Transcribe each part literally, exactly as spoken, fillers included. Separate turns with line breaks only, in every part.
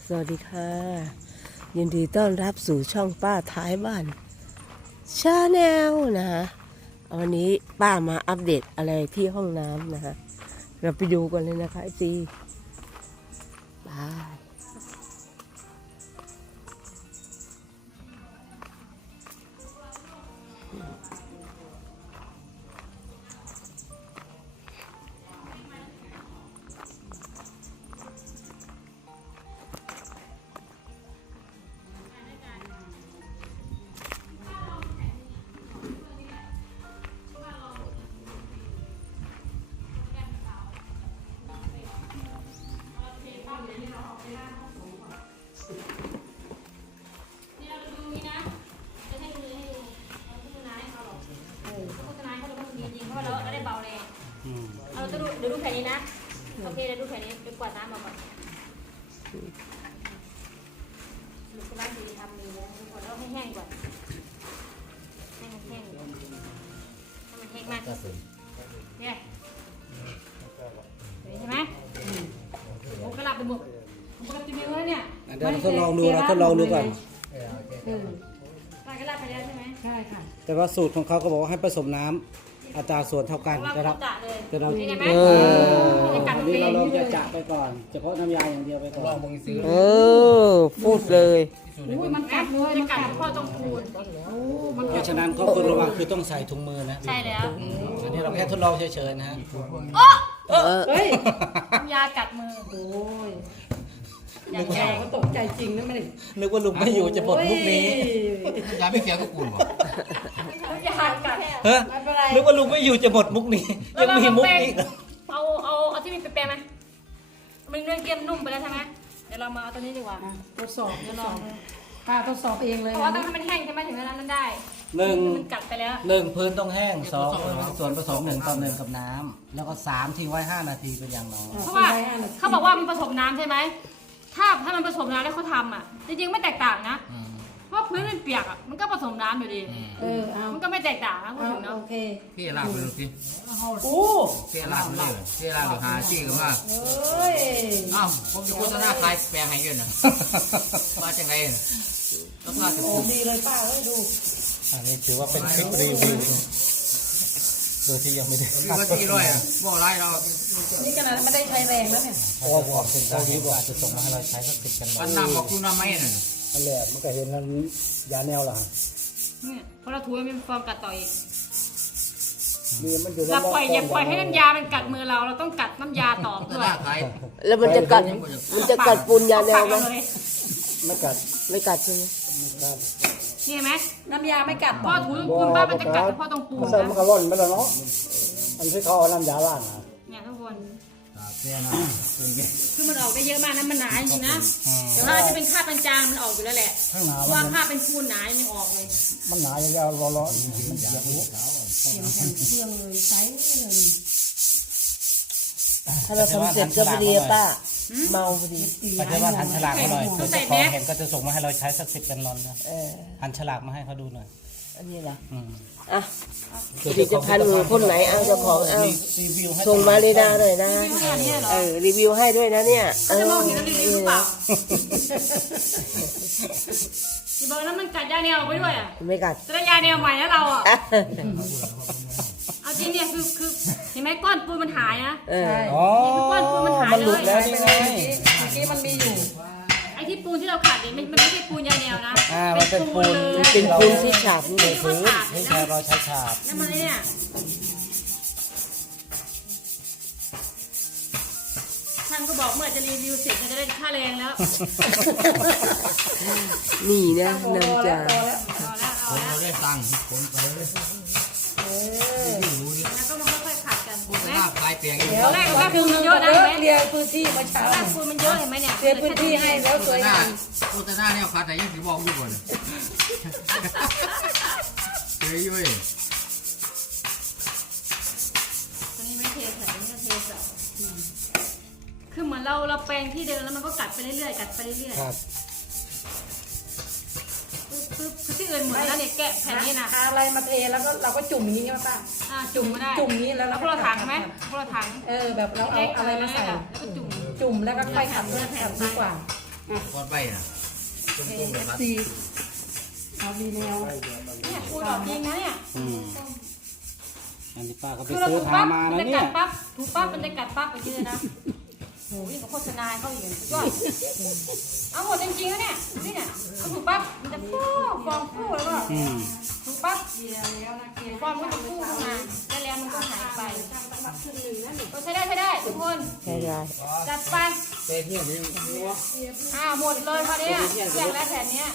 สวัสดีค่ะยินดีต้อนรับสู่ช่องป้าท้ายบ้านชาแนลนะคะวันนี้ป้ามาอัปเดตอะไรที่ห้องน้ำนะคะเราไปดูกันเลยนะคะไอซีบาย
เราจะดูเดี๋ยวดูแผ่นนี้นะโอเคเดี๋ยวดูแผ่นนี้เดี๋ยวกวาดน้ำมาก่อนลูกกระด้างดีทำดีนะทุกคนเราให้แห้งก่อนให้มันแห้งให้มันแห้งมากเนี่ยเห็นใช่ไหมหมูกระลับเป็นหมูหมูกระลับจะมีแล้วเนี่ย
เดี๋ยวเราทดลองดูเราทดลองดูก่อน
ปลากระลับไปแล้วใช่ไหมใช่ค่ะ
แต่ว่าสูตรของเขาก็บอกว่าให้ผสมน้ำอัตราส่วนเท่ากัน
เรา
นะครับ
จะเลย
แต่เรา
นี่ได้ไหม
เออ
จะกัด
วัน
เอ
นี้เรา
ง
ลองจะจะไปก่อนเฉพาะน้ำยาอย่างเดียวไปก่อน
เออพูดเลย
อุ้ยมันกัดเลยมันกัดพ่อต้องคูณ
เพราะฉะนั้นก็ควรระวังคือต้องใส่ถุงมือนะ
ใช่แล้ว
อันนี้เราแค่ทดลองเฉยๆนะฮะ
เออ
เฮ้ย
น้ำยากัดมือ
โอ้ย
อย่างแรง
เขาตกใจจริงนะไม่ได้
นึกว่าลุงไม่อยู่จะปลดมุกนี้
ยาไม่เกี่ยวกับกูหรอ
น้ำยากัด
เฮ้ย
ไม่เป็นไร
นึกว่าลุงไม่อยู่จะหมดมุกนี้ยังมีมุกนี้
เอาเอาเอาที่มีแปลงไหมมันเนื้อเกรียมนุ่มไปแล้วใช่ไหมเดี๋ยวเรามาเอาตัวนี้ดีกว่า
อ่ะทดสอบทดสอบป้าทดสอบเองเลย
เพราะว่าต้องให้มันแห้งใช่ไหมถึงจะนั้นได้
หนึ่ง
มันกัดไปแล้ว
หนึ่งพื้นต้องแห้งสองส่วนผสมหนึ่งต่อหนึ่งกับน้ำแล้วก็สามทิ้งไว้ห้านาทีเป็นอย่างน้อย
เพราะว่าเขาบอกว่ามันผสมน้ำใช่ไหมถ้าถ้ามันผสมน้ำแล้วเขาทำอ่ะจริงๆไม่แตกต่างนะเพราะพื้นมันเปียกอ่ะมันก็ผสมน้ำอยู่ดี
เออเอา
มันก็ไม่แตกต่างนะพูด
เอา
ถึงเนาะ
โอเค
พี่ลากไปดูสิ
โอ้
พี่ลากไปเลยพี่ลากไปหาซี่กันมา
เฮ้ย
อ้าวผมจะโฆษณาขายแปลงให้ด้วยนะมาจากไหนต้องมาถึง
โอ้ดีเลยป้าเอ้ยดู
อันนี้ถือว่าเป็นคลิปรีวิวโดยที่ยังไม่ได้
พี่ว่าที่ร้อยอ่ะบอกไรเรา
นี่ขนาดไม่ได้ใช้แรงแล้วเนี่ย
เพราะว่าบอกเป็นการวิวอาจจะส่งมาให้เราใช้สักสิบกันหน่
ปั
อน ย
น้ำบอกคุณน้ำไม่น่ะ
อันแรกมันก็เห็นนั้นยาแนวล่ะ
เนี่ยพอเราถูมันมีฟองกัดต่ออีก
มีมันอยู่
เราปล่อยอย่าปล่อยให้น้ำยามันกัดมือเราเราต้องกัดน้ำยาต่อ
โฆษ
ด้วย
ณาขาย
แล้วมันจะกัดมันจะกัดปูนยาแนวไหม
เอาปากเอาเลย
ไม่กัด
ไม่กัดใช่ไหม
ไม่กัด
นี่เห็นไหม
น้ำยาไม่กัด
พ่อถูตรงปูนป้ามันจะกัดเฉพาะตรงปูน
ใส่มัน
นะ
ก็ร่อนไปแล้วเนาะอันที่เขาเอาน้ำยาล้างอ่ะ
เนี่ยทุกคน
แปลงนะเป็นไง
คือมันออกได้เยอะมากนะมันหนาจริงๆนะแต่ว่าจะเป็นคราบเป็นจางมันออกอยู่แล้วแหละ
ข้างหน้า
เพราะว่าคราบเป็นปูนหนายังออกเลย
มันหนายาวๆร้อนๆมันเสียบรู้
เสียงแผ่นเครื่องเลยใช้เลย
ถ้าเราทำเสร็จก็พอดีอะป้าเมาพอดี
ปัจจุบันหันฉลากมาหน่อยเพื่อเจ้าของเห็นก็จะส่งมาให้เราใช้สักสิบกันลอนนะ
เออ
หันฉลากมาให้เขาดูหน่อย
อันนี้เหรอ
อืม
อ่ะผลิตภัณฑ์มือคนไหนเอาเจ้าของเอา
รีวิวให้
ส่งมาเลยนะหน่อยนะ
รีวิวให้อันนี้เหรอ
เออรีวิวให้ด้วยนะเนี่ยเอ
เขาจะ
อ
มองเห็นเรารีวิวหรือเปล่าอย่าบอกนะมันกัดยาแนวไปด้วยอ่ะ
ไม่กัด
จะได้ยาแนวใหม่แล้วเราอ่ะเอาจริงเนี่ยคือคือเห็นไหมก้อนปูนมันหายนะ
เออ
อ๋อ
ก้อนปูนมันหาย
มันหลุด
เลย
แล้วนี่ไง
เมื่อกี้มันมีอยู่
ไอ้ที่ปูนที่เราขัดเนี่ยมันมันไม่ใช่ปูนยาแนวนะ
อ่ามันเป็นปูน
เลย
มันเป็นปูนที่ฉาบนี่
ที่เขาฉาบ
นี่
แล้
ใช้
ว
เราใช้ฉาบ
แล้วมันเนี่ยท่านก็บอกเมื่อจะรีวิวเสร็จมันจะได้ค่าแรงแล้ว
นี่นะน้ำจา
เอาแล้วเอา
ผม
แล้ว
เราได้ตังค์ผมไปเลย
เออ
รู้ดิ
แล้วก็มาค่อยๆขัดกัน
โฆ
เห็น
ษ
ไหม
ณาขายแปลง
ตอนแรกก็ปูนมันเยอะนะเห็นไหม
เรียพื้นที่เมื่อเช้า
ตอนแรกปูนมันเยอะเห็นไหมเนี่ย
เรียพื้นที่ให้แล้ว
โฆ
ส
ษ
วย
ณาง
าม
โฆษณาเนี่ยขาดแต่ยังถือบอกอยู่ก่อนเฮ้ยเว้ย
ตอนนี้ไม่เทใส่นี่ก็เทใส่คือเหมือนเราเราแปรงที่เดิมแล้วมันก็กัดไปเรื่อยๆกัดไปเรื่อยๆ
ครับ
ปึ๊บปึ๊บคือที่อื่นเหมือนแล้วเนี่ยแกะแผ่นนี้นะ
อะไรมาเทแล้วก็เราก็จุ่มอย่างนี้ใช่ไหมป้า
อ่าจุ่มมาได้
จุ่มอย่างนี้แล้ว
แล้ว
เรา
พวกเราถังไหมพวกเราถัง
เออแบบเราเอาอะไรมาใส่
แล้วก็จุ่ม
จุ่มแล้วก็ค่อยขัดเลือดขัดดีกว่า
ทอดไปนะต้มกุ้งเหรอครับ
สีเอาวีแนว
เนี่ยปูดอกจริงนะเนี่ย
อืมอันนี้ป้าก็ไป
คือเรา
ซื้อ
ถูก
ทา
ปั๊บ
มา
มัน
แล้ว
จะ
เนี่
กั
ย
ดปั๊บถูกปั๊บมันจะกัดปั๊บไปยืนนะโอ้ยกับโฆษณาเขาอีกสุดยอดเอาหมดจริงๆแล้วเนี่ยนี่เนี่ยเอาถูกปั๊บมันจะฟูฟองฟูแล้วก็
อืม
ถูกปั๊บฟองมันจะฟูเข้ามาแล้วแล้วมันก็หายไปก็ใช้ได้ใช้ได้ทุกคน
ใช่ได้
จัดไป
เต้ที่นี่
อ้าวหมดเลยคราวเนี้ยแจกแล้วแผ่นเนี้ย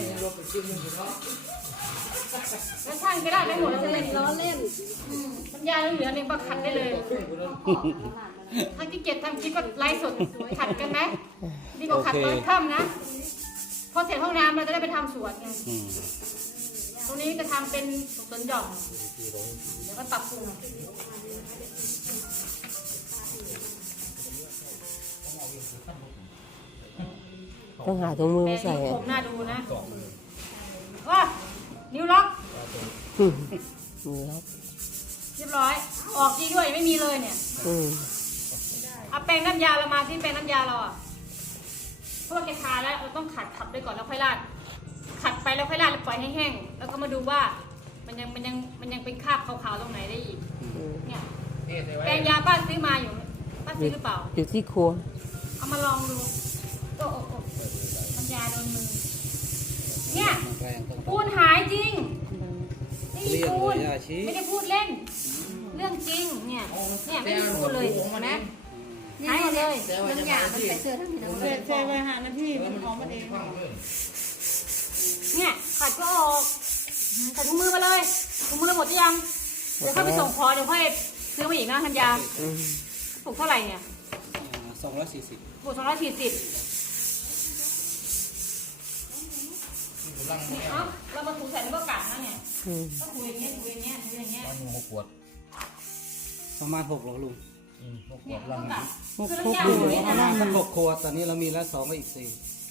แล้วช่างก็ได้ไม่หมดแล้วจะเล่นล้อเล่นน้ำยาเหลือๆหนึ่งประคัดได้เลยถ้าขี้เกียจทำคลิปก็ไลฟ์สดขัดกันไหมดีกว่าขัดตอนค่ำนะพอเสร็จห้องน้ำเราจะได้ไปทำสวนไง
อืม
ตรงนี้จะทำเป็นสวนหย่อมเดี๋ยวก็ปรับปรุง
ต้องหาถุงมือ
แต่
มาใส่
นิ้ว
อะ
ผมน่าดูนะว่านิ้วล็อก
อืมนี่ครับ
เรียบร้อย ออกดีด้วยไม่มีเลยเนี่ย
อืม
เอาแปรงน้ำยาเรามาที่แปรงน้ำยาเราอ่ะเพราะว่าแกทาแล้วเราต้องขัดขัดไปก่อนแล้วค่อยราดขัดไปแล้วค่อยราดแล้วปล่อยให้แห้งแล้วก็มาดูว่ามันยังมันยังมันยังเป็นคราบขาวๆตรงไหนได้อีก
อืม
เนี่ย
เต้ใส่ไว้
แปรงยาป้าซื้อมาอยู่ป้าซื้อหรือเปล่า
อยู่ที่ครัว
เอามาลองดูโอ้โอ้โอ้น้ำยาโดนมือเนี่ย
มันแรงต้อง
ปูนหายจริงไม่มีปูน
เรียกเลยอาชี
ไม่ได้พูดเล่น เรื่องจริงเนี่ยเนี่ยไม่ได้พูดเลยนะหายหมดเลย
น้ำยามันใส่เสื้อ
เสร็จเสร็จไปหานาทีมันหอมมันเอง
เนี่ยขัดก็ออกใส่ถุงมือมาเลยถุงมือเราหมดหรือยังเดี๋ยวค่อยไปส่งพอเดี๋ยวค่อยซื้อมาอีกนะธัญญา
อืม
ปลูกเท่าไหร่เนี่ย
สองร้อยสี่สิบ
ปลูกสองร้อยสี่สิบเอ้าเรามาถูใส่ในก็กัดนะเนี่ย
อืม
ก็ถูอย่างเงี้ยถูอย่างเงี้ยถูอย่างเงี้ย
มันมีหกขวด
ประมาณหกหรอลุง
อืมหกข
เนี่
วย ด
ต้
ลั
อง
ง
กัด
หก
คือ
หก
น้ำยา
อ
อยู่ ยู่นี่
ประ
นะ
มาณมันหกขวดตอนนี้เรามีแล้วสองก็อีกสี่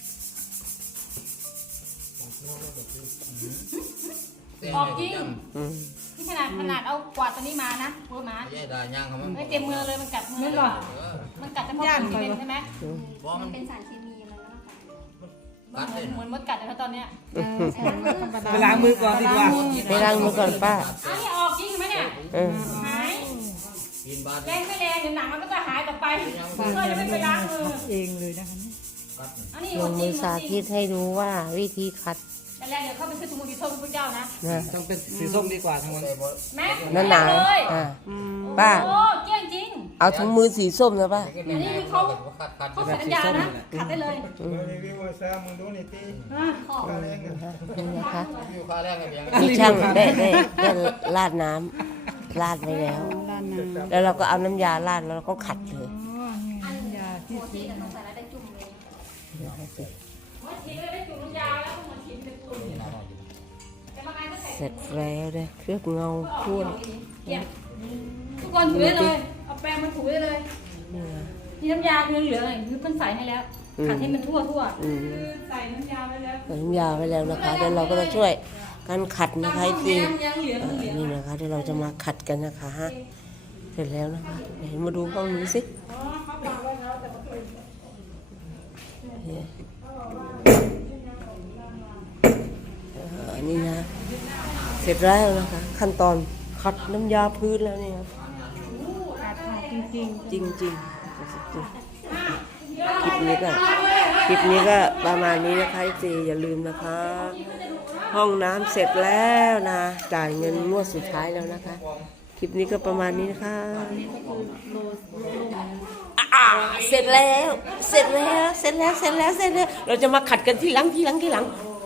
ออกจริง
อืม
นี่ขนาดขนาดเอากวาดตัวนี้มานะเวอร์มา
ไม่ใช่ดาย่างเขามั้ง
ไม่เต็มมือเลยมันกัดมือเลยมันกัดเฉพาะผิวใช่ไหม
บอกมัน
เป็นสารเคมีมันก็ต้องการ
กัด
เหมื
เล
อย นเหมือนมดกัดเลยตอนเนี้ย
ไปล้างมือก่อนดีกว่า
ไปล้างมือก่อนป้า
อ้าวนี่ออกจริงไหมเนี่ย
เออ
หาย
กินบาด
แรงไม่แรงเดี๋ยวหนังมันก็จะหายต่อไปเพื่อจะไม่ไปล้างมือ
เองเลยนะคะ
กัด
อันนี้
ลงมือสาธิตให้ดูว่าวิธีคัด
แต่แล้วเดี๋ยวเข้าไปซื้อถุงมือสีส้มพระเจ้านะ
นะ
ต้องเป็นสีส้มดีกว่าทั้งวัน
แม่
นั่นหนา
เลย
อ่า ป้า
โอ้เกลี้ยงจริง
เอาถุงมือสีส้มนะป้า
อันนี้เขาเขาใส่น้ำยานะขัดได้เลย
นี่นะคะ
อยู่ค่าแรกกันยัง
มีช่างได้ได้ได้ราดน้ำราดไว้แล้ว
ด้านน้ำ
แล้วเราก็เอาน้ำยาราดแล้วเราก็ขัดเลย
อันยาที่สีต้องใส่แล้วได้จุ่มเลยว่าทิ้งแล้วได้จุ่มน้ำยาแล้วก็มาทิ้งเป็นปูนแต่บางอันก็ใส่
เสร็จแล้วเนี่ยเคลือบเงาพ่น
เนี่ยทุกคนถูได้เลย เอาแปรงมาถูได้เลย
นี่นะ
นี่น้ำยาเหลืองๆอย่างนี้มันใส่ให้แล้ว ขัดให้มันทั่วทั่ว
อืม
ใส่น้ำยาไปแล้ว
ใส่น้ำยาไว้แล้วนะคะเดี๋ยวเราก็จะช่วยกันขัดนะคะที
ยังเหลือง
เอ่อนี่นะคะเดี๋ยวเราจะมาขัดกันนะคะฮะเสร็จแล้วนะคะเดี๋ยวมาดูห้องนี้สิเนี่ยเอ่อนี่นะเสร็จแล้วนะคะ ขั้นตอนขัดน้ำยาพื้นแล้วเนี่ยครับจริงจริงจริงจริงคลิปนี้ก็คลิปนี้ก็ประมาณนี้นะคะจีอย่าลืมนะคะ ห้องน้ำเสร็จแล้วนะจ่ายเงินงวดสุดท้ายแล้วนะคะ คลิปนี้ก็ประมาณนี้นะคะอ่าเสร็จแล้ว เสร็จแล้ว เสร็จแล้ว เสร็จแล้ว เสร็จแล้ว เราจะมาขัดกันที่หลังที่หลังที่หลัง